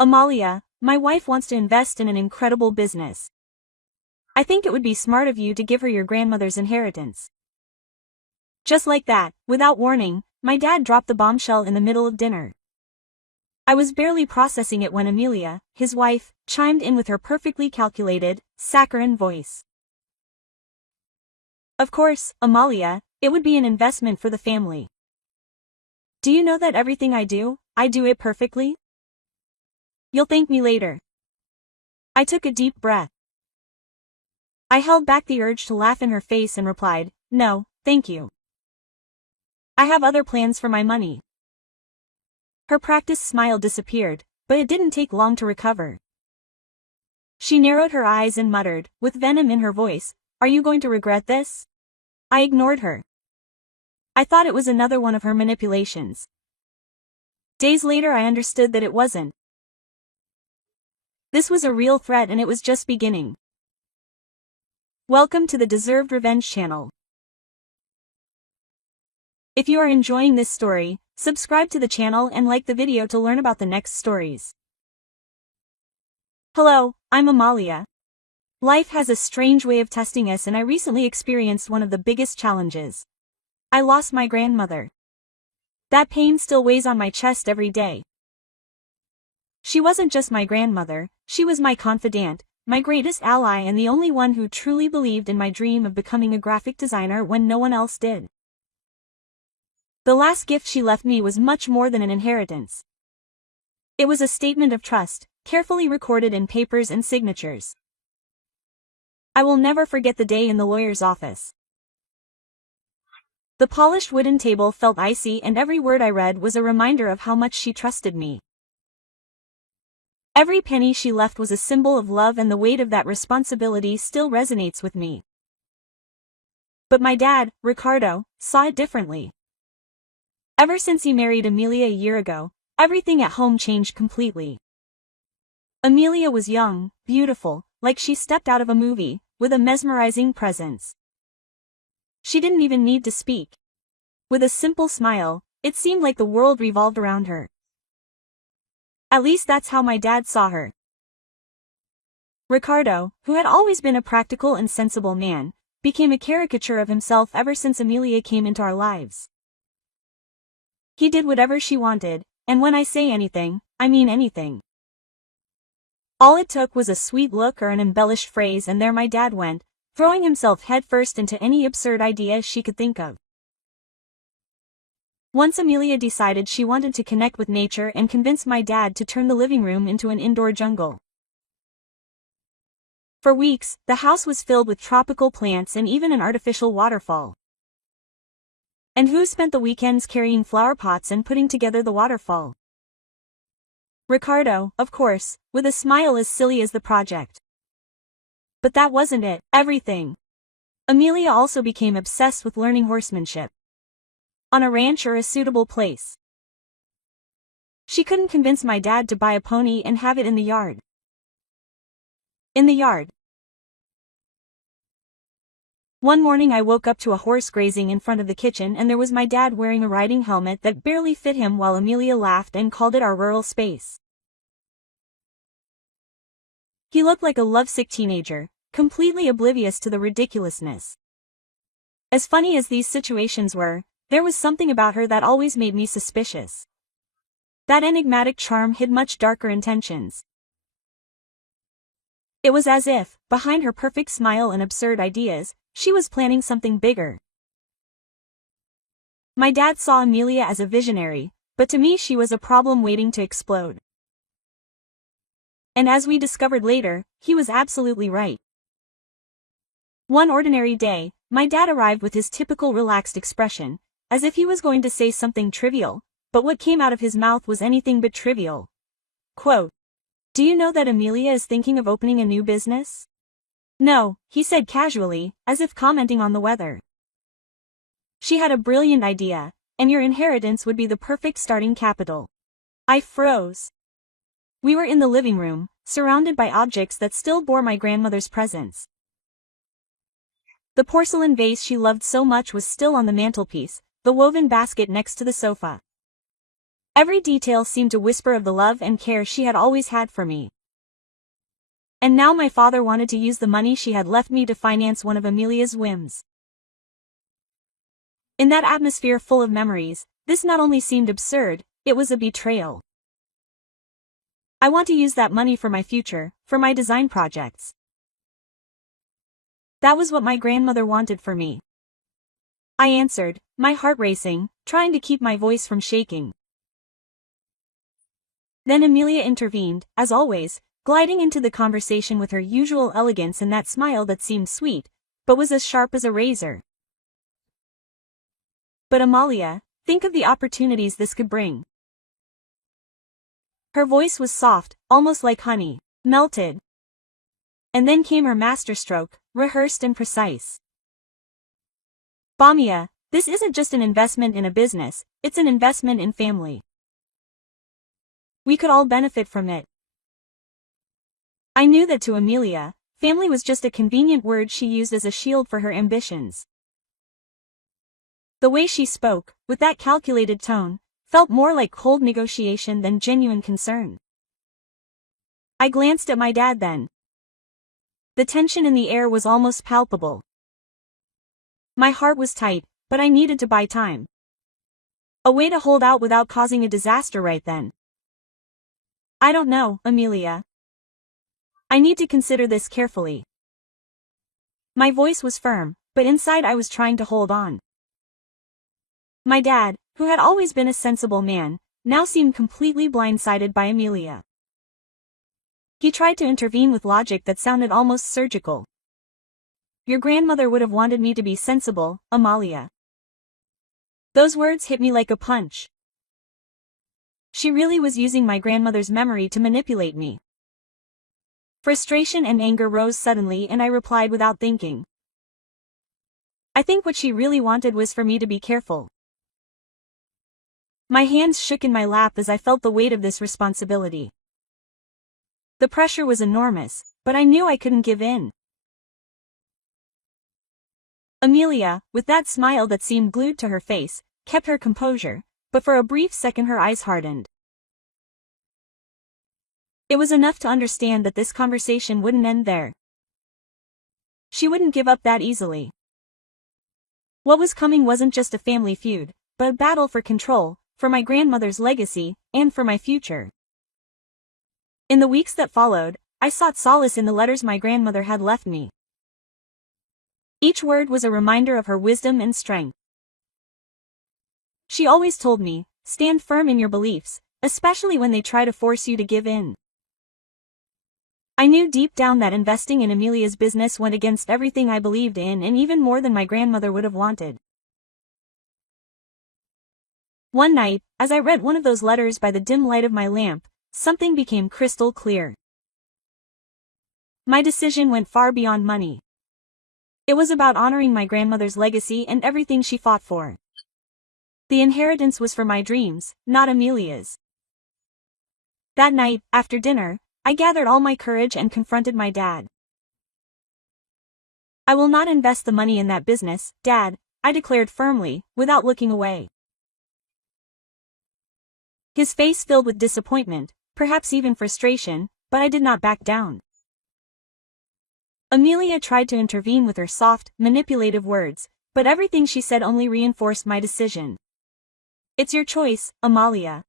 Amalia, my wife wants to invest in an incredible business. I think it would be smart of you to give her your grandmother's inheritance. Just like that, without warning, my dad dropped the bombshell in the middle of dinner. I was barely processing it when Amelia, his wife, chimed in with her perfectly calculated, saccharine voice. Of course, Amalia, it would be an investment for the family. Do you know that everything I do it perfectly? You'll thank me later. I took a deep breath. I held back the urge to laugh in her face and replied, no, thank you. I have other plans for my money. Her practiced smile disappeared, but it didn't take long to recover. She narrowed her eyes and muttered, with venom in her voice, are you going to regret this? I ignored her. I thought it was another one of her manipulations. Days later I understood that it wasn't. This was a real threat and it was just beginning. Welcome to the Deserved Revenge channel. If you are enjoying this story, subscribe to the channel and like the video to learn about the next stories. Hello, I'm Amalia. Life has a strange way of testing us and I recently experienced one of the biggest challenges. I lost my grandmother. That pain still weighs on my chest every day. She wasn't just my grandmother, she was my confidant, my greatest ally and the only one who truly believed in my dream of becoming a graphic designer when no one else did. The last gift she left me was much more than an inheritance. It was a statement of trust, carefully recorded in papers and signatures. I will never forget the day in the lawyer's office. The polished wooden table felt icy and every word I read was a reminder of how much she trusted me. Every penny she left was a symbol of love and the weight of that responsibility still resonates with me. But my dad, Ricardo, saw it differently. Ever since he married Amelia a year ago, everything at home changed completely. Amelia was young, beautiful, like she stepped out of a movie, with a mesmerizing presence. She didn't even need to speak. With a simple smile, it seemed like the world revolved around her. At least that's how my dad saw her. Ricardo, who had always been a practical and sensible man, became a caricature of himself ever since Amelia came into our lives. He did whatever she wanted, and when I say anything, I mean anything. All it took was a sweet look or an embellished phrase and there my dad went, throwing himself headfirst into any absurd idea she could think of. Once Amelia decided she wanted to connect with nature and convinced my dad to turn the living room into an indoor jungle. For weeks, the house was filled with tropical plants and even an artificial waterfall. And who spent the weekends carrying flower pots and putting together the waterfall? Ricardo, of course, with a smile as silly as the project. But that wasn't it, everything. Amelia also became obsessed with learning horsemanship. On a ranch or a suitable place. She couldn't convince my dad to buy a pony and have it in the yard. In the yard. One morning I woke up to a horse grazing in front of the kitchen and there was my dad wearing a riding helmet that barely fit him while Amelia laughed and called it our rural space. He looked like a lovesick teenager, completely oblivious to the ridiculousness. As funny as these situations were, there was something about her that always made me suspicious. That enigmatic charm hid much darker intentions. It was as if, behind her perfect smile and absurd ideas, she was planning something bigger. My dad saw Amelia as a visionary, but to me she was a problem waiting to explode. And as we discovered later, he was absolutely right. One ordinary day, my dad arrived with his typical relaxed expression, as if he was going to say something trivial, but what came out of his mouth was anything but trivial. Quote, "Do you know that Amelia is thinking of opening a new business?" "No," he said casually, as if commenting on the weather. "She had a brilliant idea, and your inheritance would be the perfect starting capital." I froze. We were in the living room, surrounded by objects that still bore my grandmother's presence. The porcelain vase she loved so much was still on the mantelpiece, the woven basket next to the sofa. Every detail seemed to whisper of the love and care she had always had for me. And now my father wanted to use the money she had left me to finance one of Amelia's whims. In that atmosphere full of memories, this not only seemed absurd, it was a betrayal. I want to use that money for my future, for my design projects. That was what my grandmother wanted for me. I answered, my heart racing, trying to keep my voice from shaking. Then Amelia intervened, as always, gliding into the conversation with her usual elegance and that smile that seemed sweet, but was as sharp as a razor. But Amalia, think of the opportunities this could bring. Her voice was soft, almost like honey, melted. And then came her masterstroke, rehearsed and precise. Bamia, this isn't just an investment in a business, it's an investment in family. We could all benefit from it. I knew that to Amelia, family was just a convenient word she used as a shield for her ambitions. The way she spoke, with that calculated tone, felt more like cold negotiation than genuine concern. I glanced at my dad then. The tension in the air was almost palpable. My heart was tight, but I needed to buy time. A way to hold out without causing a disaster right then. I don't know, Amelia. I need to consider this carefully. My voice was firm, but inside I was trying to hold on. My dad, who had always been a sensible man, now seemed completely blindsided by Amelia. He tried to intervene with logic that sounded almost surgical. Your grandmother would have wanted me to be sensible, Amalia. Those words hit me like a punch. She really was using my grandmother's memory to manipulate me. Frustration and anger rose suddenly and I replied without thinking. I think what she really wanted was for me to be careful. My hands shook in my lap as I felt the weight of this responsibility. The pressure was enormous, but I knew I couldn't give in. Amelia, with that smile that seemed glued to her face, kept her composure, but for a brief second her eyes hardened. It was enough to understand that this conversation wouldn't end there. She wouldn't give up that easily. What was coming wasn't just a family feud, but a battle for control, for my grandmother's legacy, and for my future. In the weeks that followed, I sought solace in the letters my grandmother had left me. Each word was a reminder of her wisdom and strength. She always told me, stand firm in your beliefs, especially when they try to force you to give in. I knew deep down that investing in Amelia's business went against everything I believed in and even more than my grandmother would have wanted. One night, as I read one of those letters by the dim light of my lamp, something became crystal clear. My decision went far beyond money. It was about honoring my grandmother's legacy and everything she fought for. The inheritance was for my dreams, not Amelia's. That night, after dinner, I gathered all my courage and confronted my dad. I will not invest the money in that business, Dad, I declared firmly, without looking away. His face filled with disappointment, perhaps even frustration, but I did not back down. Amelia tried to intervene with her soft, manipulative words, but everything she said only reinforced my decision. It's your choice, Amalia.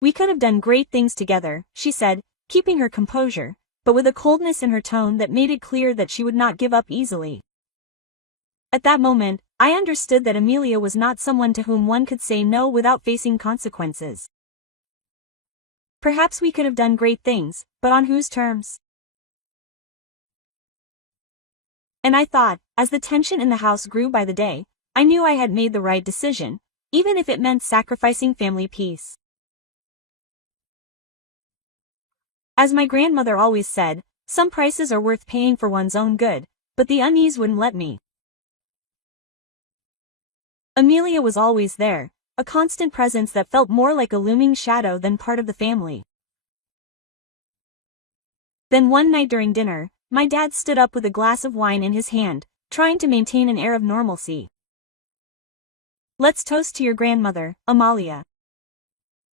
We could have done great things together, she said, keeping her composure, but with a coldness in her tone that made it clear that she would not give up easily. At that moment, I understood that Amelia was not someone to whom one could say no without facing consequences. Perhaps we could have done great things, but on whose terms? And I thought, as the tension in the house grew by the day, I knew I had made the right decision, even if it meant sacrificing family peace. As my grandmother always said, some prices are worth paying for one's own good, but the unease wouldn't let me. Amelia was always there, a constant presence that felt more like a looming shadow than part of the family. Then one night during dinner, my dad stood up with a glass of wine in his hand, trying to maintain an air of normalcy. Let's toast to your grandmother, Amalia.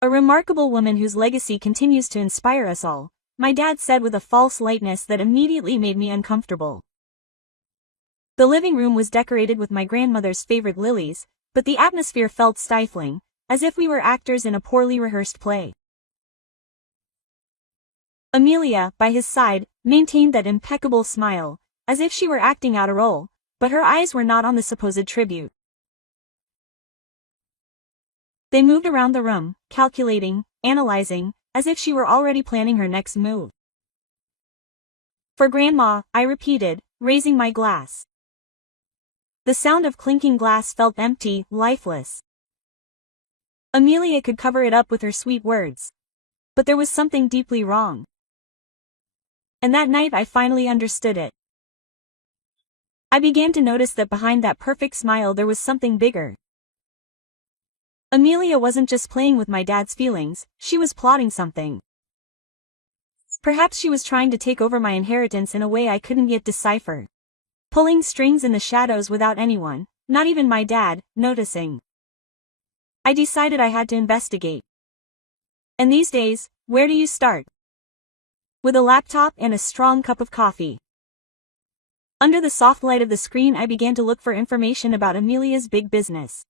A remarkable woman whose legacy continues to inspire us all, my dad said with a false lightness that immediately made me uncomfortable. The living room was decorated with my grandmother's favorite lilies, but the atmosphere felt stifling, as if we were actors in a poorly rehearsed play. Amelia, by his side, maintained that impeccable smile, as if she were acting out a role, but her eyes were not on the supposed tribute. They moved around the room, calculating, analyzing, as if she were already planning her next move. "For Grandma," I repeated, raising my glass. The sound of clinking glass felt empty, lifeless. Amelia could cover it up with her sweet words. But there was something deeply wrong. And that night I finally understood it. I began to notice that behind that perfect smile there was something bigger. Amelia wasn't just playing with my dad's feelings, she was plotting something. Perhaps she was trying to take over my inheritance in a way I couldn't yet decipher. Pulling strings in the shadows without anyone, not even my dad, noticing. I decided I had to investigate. And these days, where do you start? With a laptop and a strong cup of coffee. Under the soft light of the screen I began to look for information about Amelia's big business.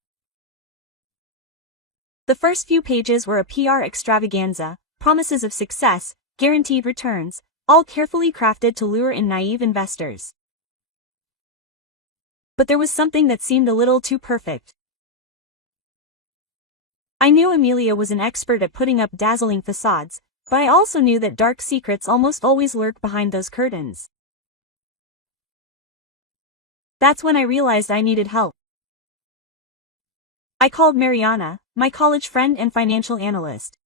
The first few pages were a PR extravaganza, promises of success, guaranteed returns, all carefully crafted to lure in naive investors. But there was something that seemed a little too perfect. I knew Amelia was an expert at putting up dazzling facades, but I also knew that dark secrets almost always lurk behind those curtains. That's when I realized I needed help. I called Mariana, my college friend and financial analyst.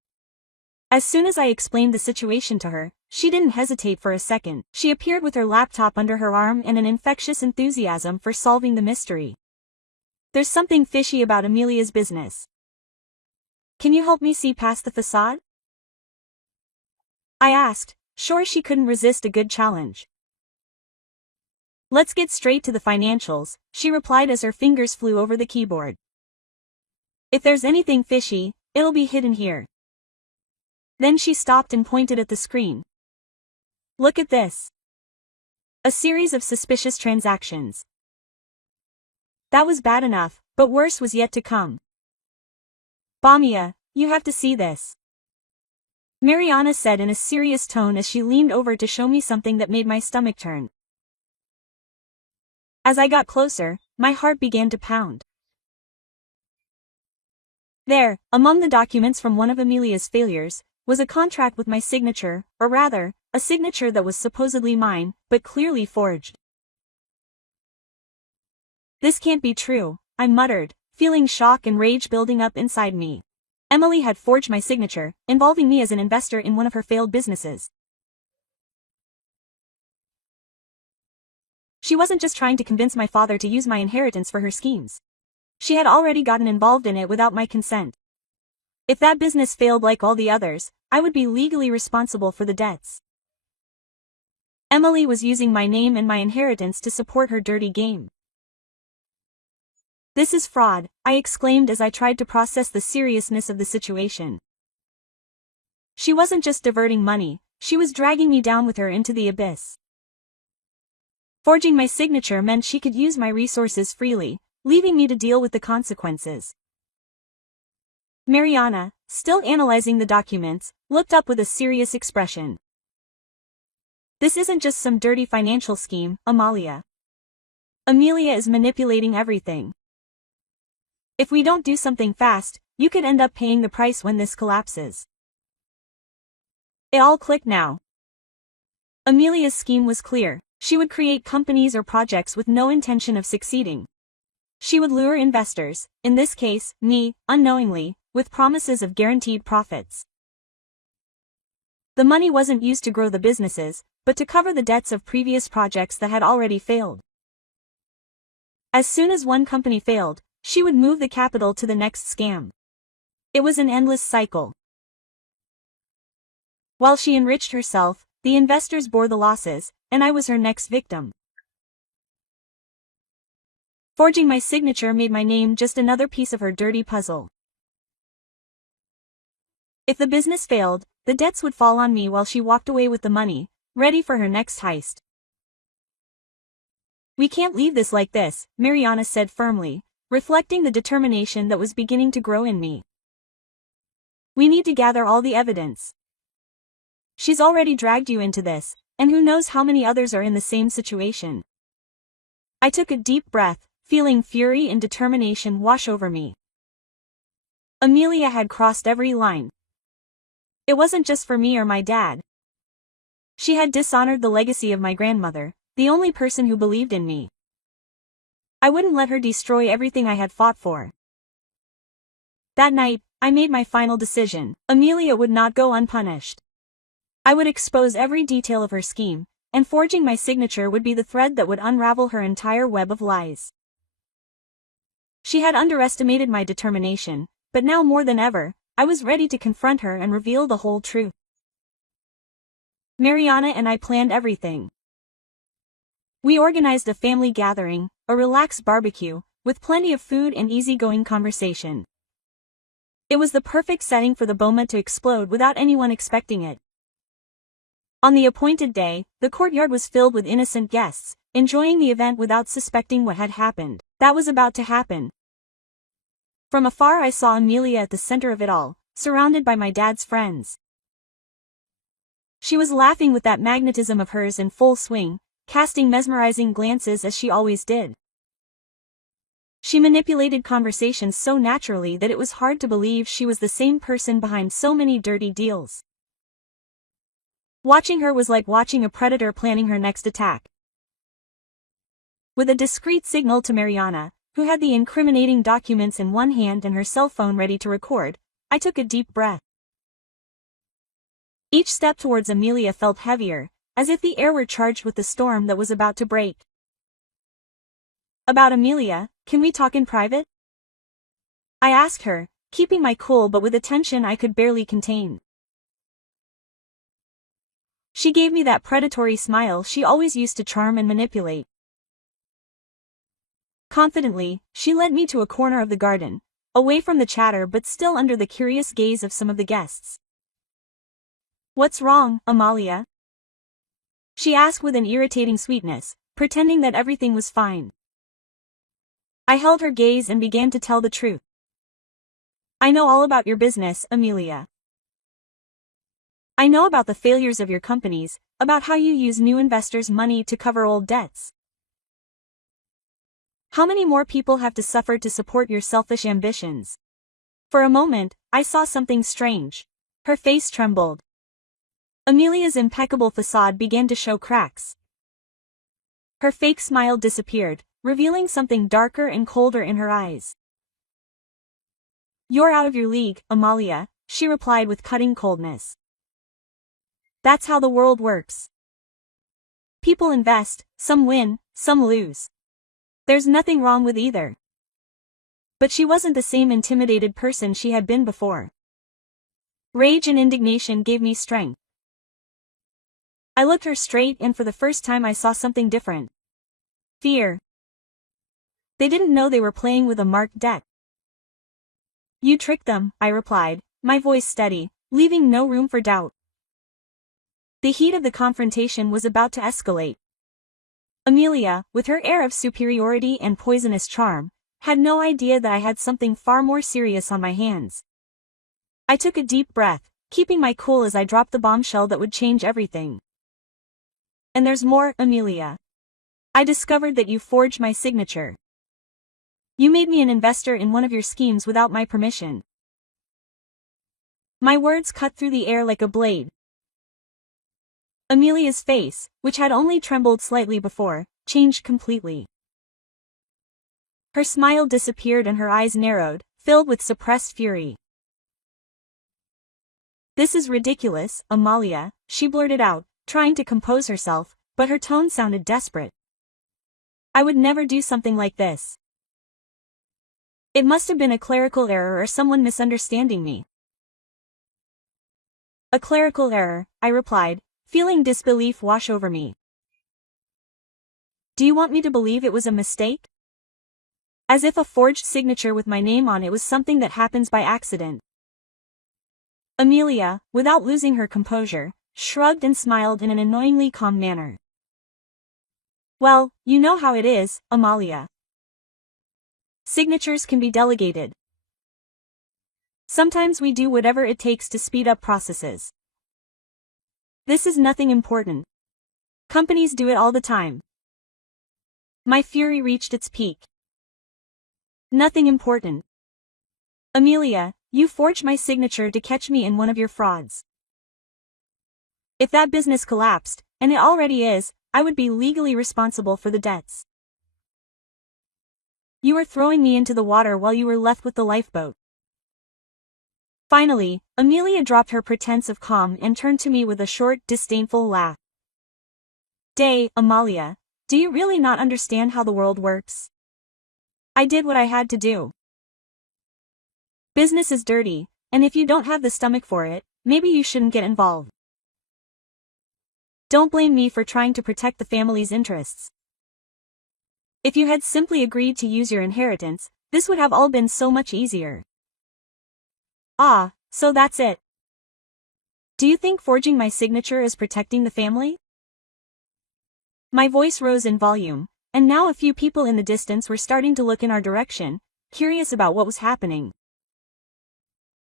As soon as I explained the situation to her, she didn't hesitate for a second. She appeared with her laptop under her arm and an infectious enthusiasm for solving the mystery. "There's something fishy about Amelia's business. Can you help me see past the facade?" I asked, sure she couldn't resist a good challenge. "Let's get straight to the financials," she replied as her fingers flew over the keyboard. "If there's anything fishy, it'll be hidden here." Then she stopped and pointed at the screen. "Look at this. A series of suspicious transactions." That was bad enough, but worse was yet to come. "Bamia, you have to see this," Mariana said in a serious tone as she leaned over to show me something that made my stomach turn. As I got closer, my heart began to pound. There, among the documents from one of Amelia's failures, was a contract with my signature, or rather, a signature that was supposedly mine, but clearly forged. "This can't be true," I muttered, feeling shock and rage building up inside me. Emily had forged my signature, involving me as an investor in one of her failed businesses. She wasn't just trying to convince my father to use my inheritance for her schemes. She had already gotten involved in it without my consent. If that business failed like all the others, I would be legally responsible for the debts. Emily was using my name and my inheritance to support her dirty game. "This is fraud," I exclaimed as I tried to process the seriousness of the situation. She wasn't just diverting money, she was dragging me down with her into the abyss. Forging my signature meant she could use my resources freely, leaving me to deal with the consequences. Mariana, still analyzing the documents, looked up with a serious expression. "This isn't just some dirty financial scheme, Amalia. Amelia is manipulating everything. If we don't do something fast, you could end up paying the price when this collapses." It all clicked now. Amelia's scheme was clear. She would create companies or projects with no intention of succeeding. She would lure investors, in this case, me, unknowingly, with promises of guaranteed profits. The money wasn't used to grow the businesses, but to cover the debts of previous projects that had already failed. As soon as one company failed, she would move the capital to the next scam. It was an endless cycle. While she enriched herself, the investors bore the losses, and I was her next victim. Forging my signature made my name just another piece of her dirty puzzle. If the business failed, the debts would fall on me while she walked away with the money, ready for her next heist. "We can't leave this like this," Mariana said firmly, reflecting the determination that was beginning to grow in me. "We need to gather all the evidence. She's already dragged you into this, and who knows how many others are in the same situation." I took a deep breath, feeling fury and determination wash over me. Amelia had crossed every line. It wasn't just for me or my dad. She had dishonored the legacy of my grandmother, the only person who believed in me. I wouldn't let her destroy everything I had fought for. That night, I made my final decision. Amelia would not go unpunished. I would expose every detail of her scheme, and forging my signature would be the thread that would unravel her entire web of lies. She had underestimated my determination, but now more than ever, I was ready to confront her and reveal the whole truth. Mariana and I planned everything. We organized a family gathering, a relaxed barbecue, with plenty of food and easygoing conversation. It was the perfect setting for the bomba to explode without anyone expecting it. On the appointed day, the courtyard was filled with innocent guests, enjoying the event without suspecting what had happened. That was about to happen. From afar I saw Amelia at the center of it all, surrounded by my dad's friends. She was laughing with that magnetism of hers in full swing, casting mesmerizing glances as she always did. She manipulated conversations so naturally that it was hard to believe she was the same person behind so many dirty deals. Watching her was like watching a predator planning her next attack. With a discreet signal to Mariana, who had the incriminating documents in one hand and her cell phone ready to record, I took a deep breath. Each step towards Amelia felt heavier, as if the air were charged with the storm that was about to break. "About Amelia, can we talk in private?" I asked her, keeping my cool but with a tension I could barely contain. She gave me that predatory smile she always used to charm and manipulate. Confidently, she led me to a corner of the garden, away from the chatter but still under the curious gaze of some of the guests. "What's wrong, Amalia?" she asked with an irritating sweetness, pretending that everything was fine. I held her gaze and began to tell the truth. "I know all about your business, Amelia. I know about the failures of your companies, about how you use new investors' money to cover old debts. How many more people have to suffer to support your selfish ambitions?" For a moment, I saw something strange. Her face trembled. Amelia's impeccable facade began to show cracks. Her fake smile disappeared, revealing something darker and colder in her eyes. "You're out of your league, Amalia," she replied with cutting coldness. "That's how the world works. People invest, some win, some lose. There's nothing wrong with either." But she wasn't the same intimidated person she had been before. Rage and indignation gave me strength. I looked her straight and for the first time I saw something different. Fear. They didn't know they were playing with a marked deck. "You tricked them," I replied, my voice steady, leaving no room for doubt. The heat of the confrontation was about to escalate. Amelia, with her air of superiority and poisonous charm, had no idea that I had something far more serious on my hands. I took a deep breath, keeping my cool as I dropped the bombshell that would change everything. "And there's more, Amelia. I discovered that you forged my signature. You made me an investor in one of your schemes without my permission." My words cut through the air like a blade. Amelia's face, which had only trembled slightly before, changed completely. Her smile disappeared and her eyes narrowed, filled with suppressed fury. "This is ridiculous, Amalia," she blurted out, trying to compose herself, but her tone sounded desperate. "I would never do something like this. It must have been a clerical error or someone misunderstanding me." "A clerical error," I replied, feeling disbelief wash over me. "Do you want me to believe it was a mistake? As if a forged signature with my name on it was something that happens by accident." Amelia, without losing her composure, shrugged and smiled in an annoyingly calm manner. Well, you know how it is, Amalia. Signatures can be delegated. Sometimes we do whatever it takes to speed up processes. This is nothing important. Companies do it all the time. My fury reached its peak. Nothing important. Amelia, you forged my signature to catch me in one of your frauds. If that business collapsed, and it already is, I would be legally responsible for the debts. You were throwing me into the water while you were left with the lifeboat. Finally, Amelia dropped her pretense of calm and turned to me with a short, disdainful laugh. Amalia, do you really not understand how the world works? I did what I had to do. Business is dirty, and if you don't have the stomach for it, maybe you shouldn't get involved. Don't blame me for trying to protect the family's interests. If you had simply agreed to use your inheritance, this would have all been so much easier. Ah, so that's it. Do you think forging my signature is protecting the family? My voice rose in volume, and now a few people in the distance were starting to look in our direction, curious about what was happening.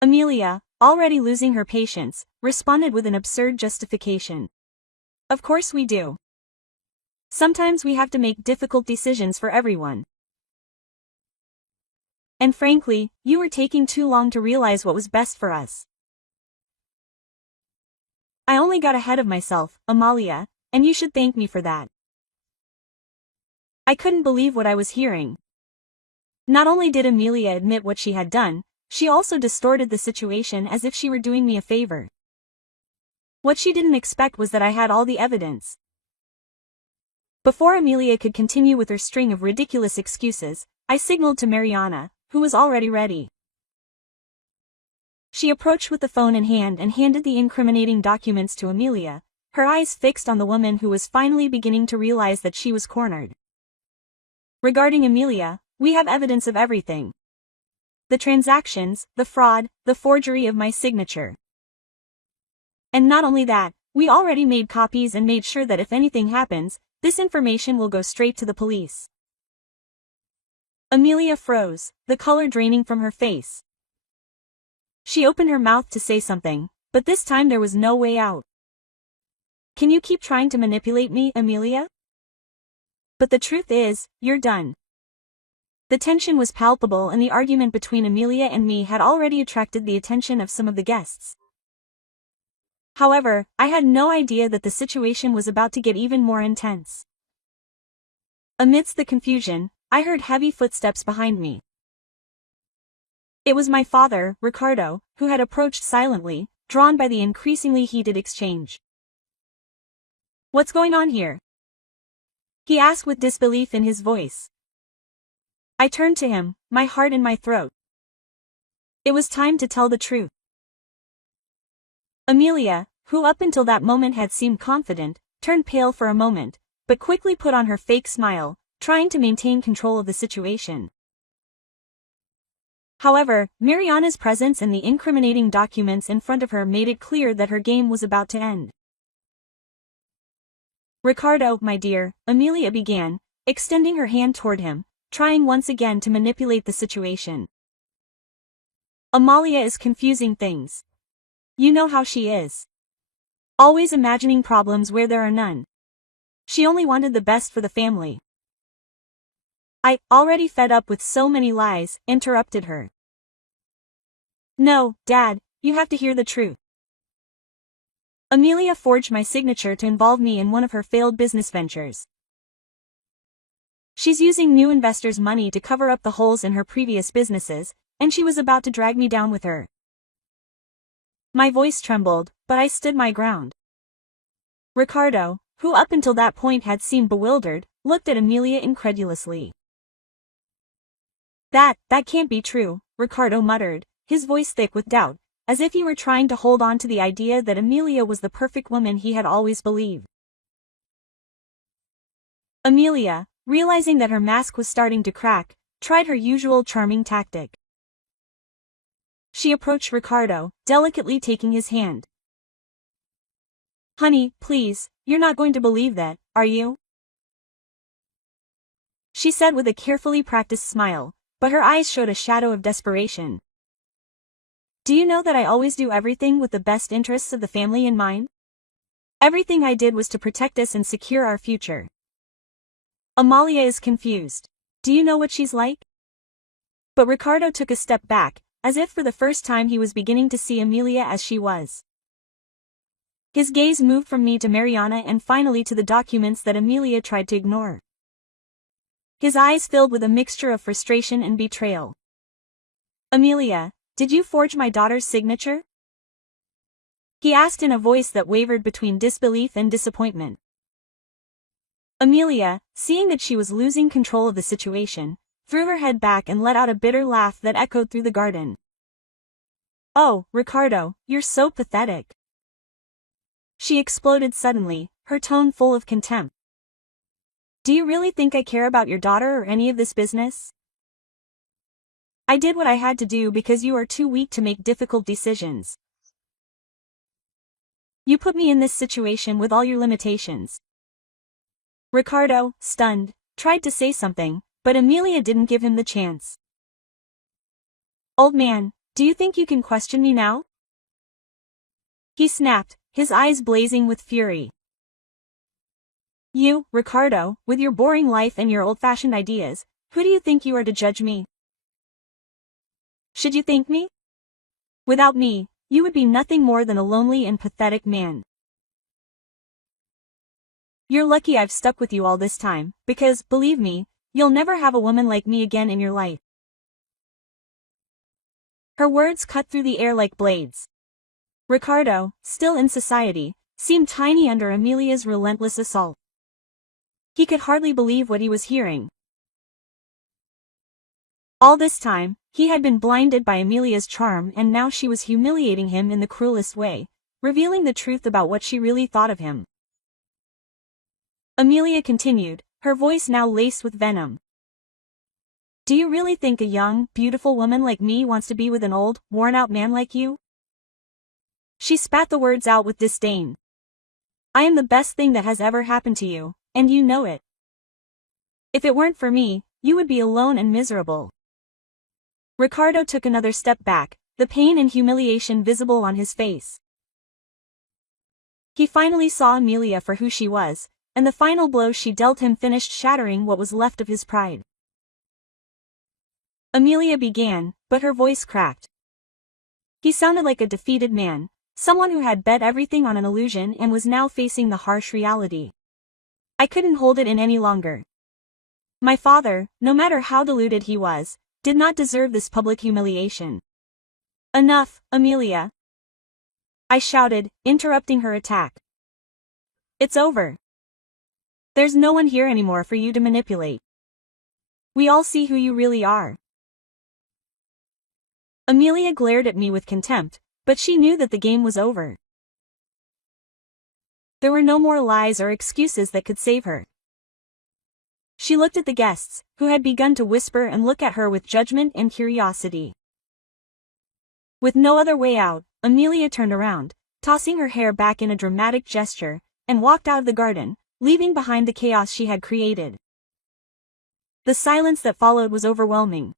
Amelia, already losing her patience, responded with an absurd justification. Of course we do. Sometimes we have to make difficult decisions for everyone. And frankly, you were taking too long to realize what was best for us. I only got ahead of myself, Amalia, and you should thank me for that. I couldn't believe what I was hearing. Not only did Amelia admit what she had done, she also distorted the situation as if she were doing me a favor. What she didn't expect was that I had all the evidence. Before Amelia could continue with her string of ridiculous excuses, I signaled to Mariana, who was already ready. She approached with the phone in hand and handed the incriminating documents to Amelia, her eyes fixed on the woman who was finally beginning to realize that she was cornered. Regarding Amelia, we have evidence of everything. The transactions, the fraud, the forgery of my signature. And not only that, we already made copies and made sure that if anything happens, this information will go straight to the police. Amelia froze, the color draining from her face. She opened her mouth to say something, but this time there was no way out. Can you keep trying to manipulate me, Amelia? But the truth is, you're done. The tension was palpable and the argument between Amelia and me had already attracted the attention of some of the guests. However, I had no idea that the situation was about to get even more intense. Amidst the confusion, I heard heavy footsteps behind me. It was my father, Ricardo, who had approached silently, drawn by the increasingly heated exchange. What's going on here? He asked with disbelief in his voice. I turned to him, my heart in my throat. It was time to tell the truth. Amelia, who up until that moment had seemed confident, turned pale for a moment, but quickly put on her fake smile, trying to maintain control of the situation. However, Mariana's presence and the incriminating documents in front of her made it clear that her game was about to end. Ricardo, my dear, Amelia began, extending her hand toward him, trying once again to manipulate the situation. Amalia is confusing things. You know how she is. Always imagining problems where there are none. She only wanted the best for the family. I, already fed up with so many lies, interrupted her. No, Dad, you have to hear the truth. Amelia forged my signature to involve me in one of her failed business ventures. She's using new investors' money to cover up the holes in her previous businesses, and she was about to drag me down with her. My voice trembled, but I stood my ground. Ricardo, who up until that point had seemed bewildered, looked at Amelia incredulously. That can't be true, Ricardo muttered, his voice thick with doubt, as if he were trying to hold on to the idea that Amelia was the perfect woman he had always believed. Amelia, realizing that her mask was starting to crack, tried her usual charming tactic. she approached Ricardo, delicately taking his hand. "Honey, please, you're not going to believe that, are you?" she said with a carefully practiced smile, but her eyes showed a shadow of desperation. "Do you know that I always do everything with the best interests of the family in mind? Everything I did was to protect us and secure our future." Amalia is confused. Do you know what she's like? But Ricardo took a step back, as if for the first time he was beginning to see Amelia as she was. His gaze moved from me to Mariana and finally to the documents that Amelia tried to ignore. His eyes filled with a mixture of frustration and betrayal. "Amelia, did you forge my daughter's signature?" he asked in a voice that wavered between disbelief and disappointment. Amelia, seeing that she was losing control of the situation, threw her head back and let out a bitter laugh that echoed through the garden. "Oh, Ricardo, you're so pathetic," she exploded suddenly, her tone full of contempt. "Do you really think I care about your daughter or any of this business? I did what I had to do because you are too weak to make difficult decisions. You put me in this situation with all your limitations." Ricardo, stunned, tried to say something, but Amelia didn't give him the chance. "Old man, do you think you can question me now?" he snapped, his eyes blazing with fury. "You, Ricardo, with your boring life and your old-fashioned ideas, who do you think you are to judge me? Should you thank me? Without me, you would be nothing more than a lonely and pathetic man. You're lucky I've stuck with you all this time, because, believe me, you'll never have a woman like me again in your life." Her words cut through the air like blades. Ricardo, still in society, seemed tiny under Amelia's relentless assault. He could hardly believe what he was hearing. All this time, he had been blinded by Amelia's charm and now she was humiliating him in the cruelest way, revealing the truth about what she really thought of him. Amelia continued, her voice now laced with venom. "Do you really think a young, beautiful woman like me wants to be with an old, worn-out man like you?" She spat the words out with disdain. "I am the best thing that has ever happened to you, and you know it. If it weren't for me, you would be alone and miserable." Ricardo took another step back, the pain and humiliation visible on his face. He finally saw Amelia for who she was, and the final blow she dealt him finished shattering what was left of his pride. Amelia began, but her voice cracked. He sounded like a defeated man, someone who had bet everything on an illusion and was now facing the harsh reality. I couldn't hold it in any longer. My father, no matter how deluded he was, did not deserve this public humiliation. "Enough, Amelia," I shouted, interrupting her attack. "It's over. There's no one here anymore for you to manipulate. We all see who you really are." Amelia glared at me with contempt, but she knew that the game was over. There were no more lies or excuses that could save her. She looked at the guests, who had begun to whisper and look at her with judgment and curiosity. With no other way out, Amelia turned around, tossing her hair back in a dramatic gesture, and walked out of the garden, leaving behind the chaos she had created. The silence that followed was overwhelming.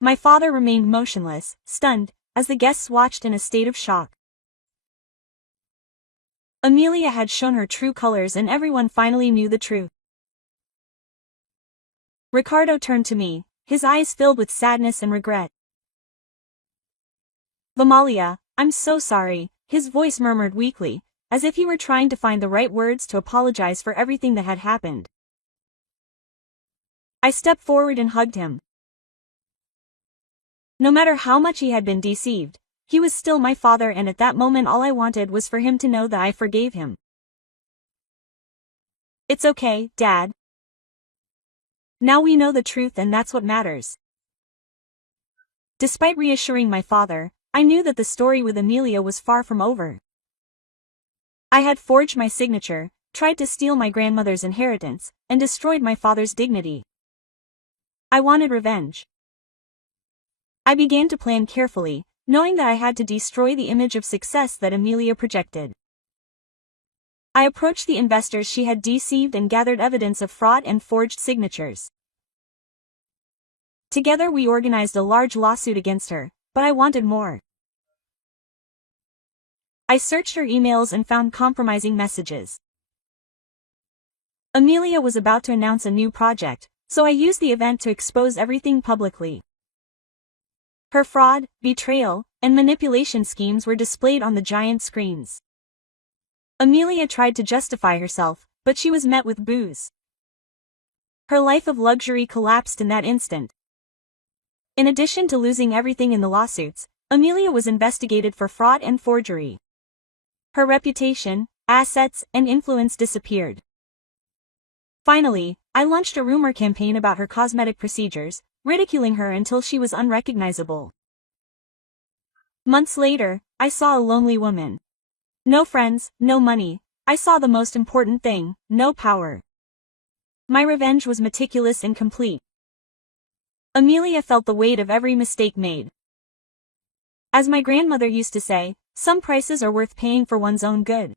My father remained motionless, stunned, as the guests watched in a state of shock. Amelia had shown her true colors and everyone finally knew the truth. Ricardo turned to me, his eyes filled with sadness and regret. "Amalia, I'm so sorry," his voice murmured weakly, as if he were trying to find the right words to apologize for everything that had happened. I stepped forward and hugged him. No matter how much he had been deceived, he was still my father and at that moment all I wanted was for him to know that I forgave him. "It's okay, Dad. Now we know the truth and that's what matters." Despite reassuring my father, I knew that the story with Amelia was far from over. I had forged my signature, tried to steal my grandmother's inheritance, and destroyed my father's dignity. I wanted revenge. I began to plan carefully, knowing that I had to destroy the image of success that Amelia projected. I approached the investors she had deceived and gathered evidence of fraud and forged signatures. Together we organized a large lawsuit against her, but I wanted more. I searched her emails and found compromising messages. Amelia was about to announce a new project, so I used the event to expose everything publicly. Her fraud, betrayal, and manipulation schemes were displayed on the giant screens. Amelia tried to justify herself, but she was met with boos. Her life of luxury collapsed in that instant. In addition to losing everything in the lawsuits, Amelia was investigated for fraud and forgery. Her reputation, assets, and influence disappeared. Finally, I launched a rumor campaign about her cosmetic procedures, ridiculing her until she was unrecognizable. Months later, I saw a lonely woman. No friends, no money. I saw the most important thing, no power. My revenge was meticulous and complete. Amelia felt the weight of every mistake made. As my grandmother used to say, some prices are worth paying for one's own good.